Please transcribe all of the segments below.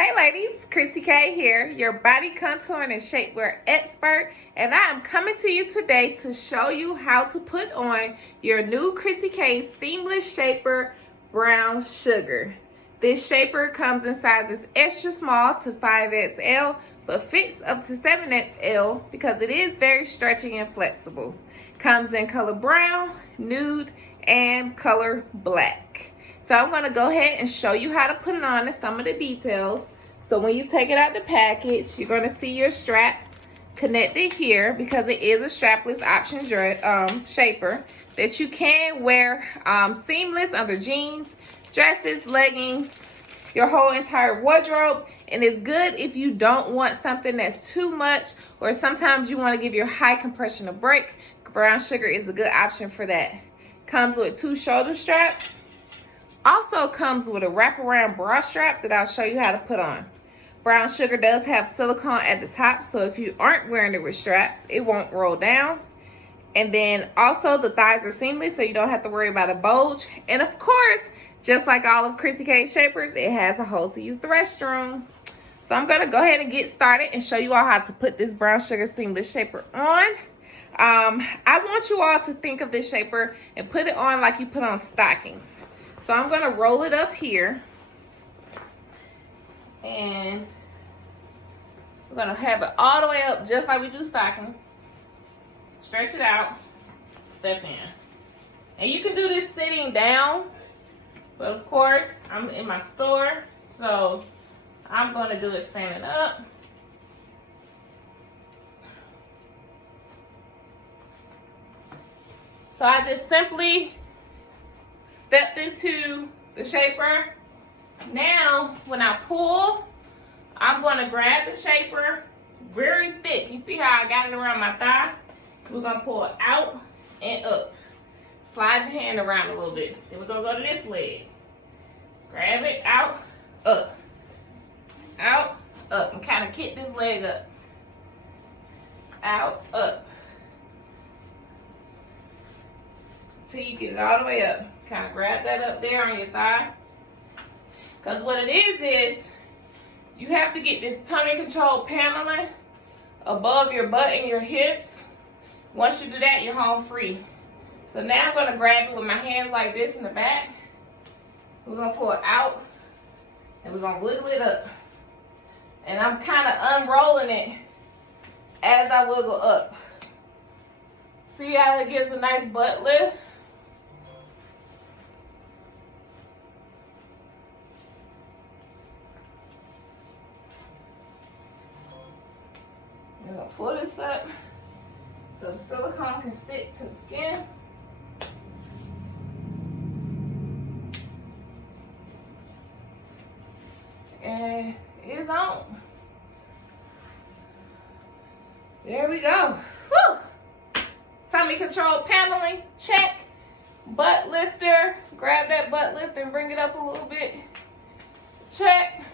Hey ladies, Chrissy K here, your body contouring and shapewear expert, and I am coming to you today to show you how to put on your new ChrissyK's Seamless Shaper Brown Sugar. This shaper comes in sizes extra small to 5XL, but fits up to 7XL because it is very stretchy and flexible. Comes in color brown, nude, and color black. So I'm going to go ahead and show you how to put it on and some of the details. So when you take it out the package, you're going to see your straps connected here because it is a strapless option shaper that you can wear seamless under jeans, dresses, leggings, your whole entire wardrobe. And it's good if you don't want something that's too much, or sometimes you want to give your high compression a break. Brown sugar is a good option for that. Comes with 2 shoulder straps. Also comes with a wraparound bra strap that I'll show you how to put on. Brown sugar does have silicone at the top, so if you aren't wearing it with straps, it won't roll down. And then also the thighs are seamless, so you don't have to worry about a bulge. And of course, just like all of ChrissyK's shapers, it has a hole to use the restroom. So I'm gonna go ahead and get started and show you all how to put this brown sugar seamless shaper on. I want you all to think of this shaper and put it on like you put on stockings. So I'm going to roll it up here, and we're going to have it all the way up just like we do stockings. Stretch it out, step in. And you can do this sitting down, but of course I'm in my store, so I'm going to do it standing up. So I just simply stepped into the shaper. Now, when I pull, I'm going to grab the shaper very thick. You see how I got it around my thigh? We're going to pull it out and up. Slide your hand around a little bit. Then we're going to go to this leg. Grab it, out, up. Out, up. And kind of kick this leg up. Out, up. Till you get it all the way up. Kind of grab that up there on your thigh. Because what it is you have to get this tummy control paneling above your butt and your hips. Once you do that, you're home free. So now I'm going to grab it with my hands like this in the back. We're going to pull it out. And we're going to wiggle it up. And I'm kind of unrolling it as I wiggle up. See how it gives a nice butt lift? I'm going to pull this up so the silicone can stick to the skin. And it's on. There we go. Woo! Tummy control paneling, check. Butt lifter, grab that butt lifter and bring it up a little bit. Check.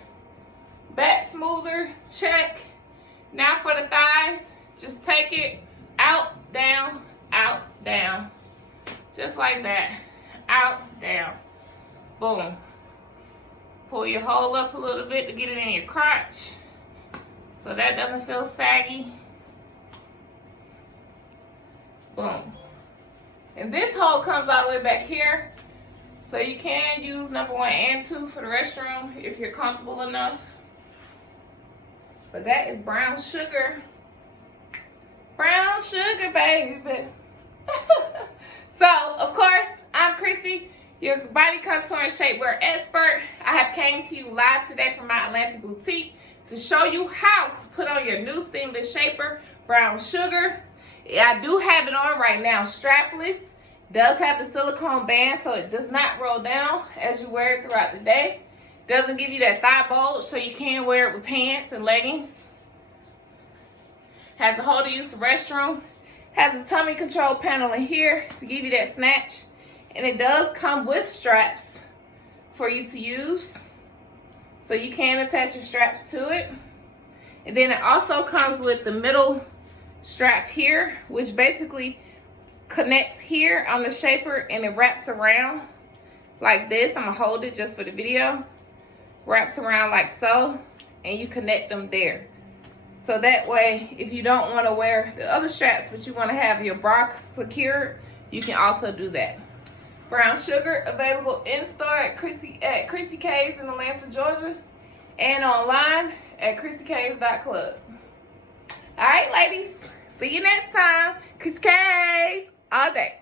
Back smoother, check. Now for the thighs, just take it out, down, just like that. Out, down, boom. Pull your hole up a little bit to get it in your crotch so that doesn't feel saggy. Boom. And this hole comes all the way back here, so you can use number 1 and 2 for the restroom if you're comfortable enough. But that is brown sugar. Brown sugar, baby. So, of course, I'm Chrissy, your body contour and shapewear expert. I have came to you live today from my Atlanta boutique to show you how to put on your new seamless shaper, brown sugar. I do have it on right now, strapless. Does have the silicone band, so it does not roll down as you wear it throughout the day. Doesn't give you that thigh bulge, so you can wear it with pants and leggings. Has a hole to use the restroom. Has a tummy control panel in here to give you that snatch. And it does come with straps for you to use. So you can attach your straps to it. And then it also comes with the middle strap here, which basically connects here on the shaper and it wraps around like this. I'm gonna hold it just for the video. wraps around like so, and you connect them there. So that way, if you don't want to wear the other straps, but you want to have your bra secured, you can also do that. Brown sugar available in store at ChrissyK's in Atlanta, Georgia, and online at ChrissyK's.club. All right, ladies. See you next time. ChrissyK's all day.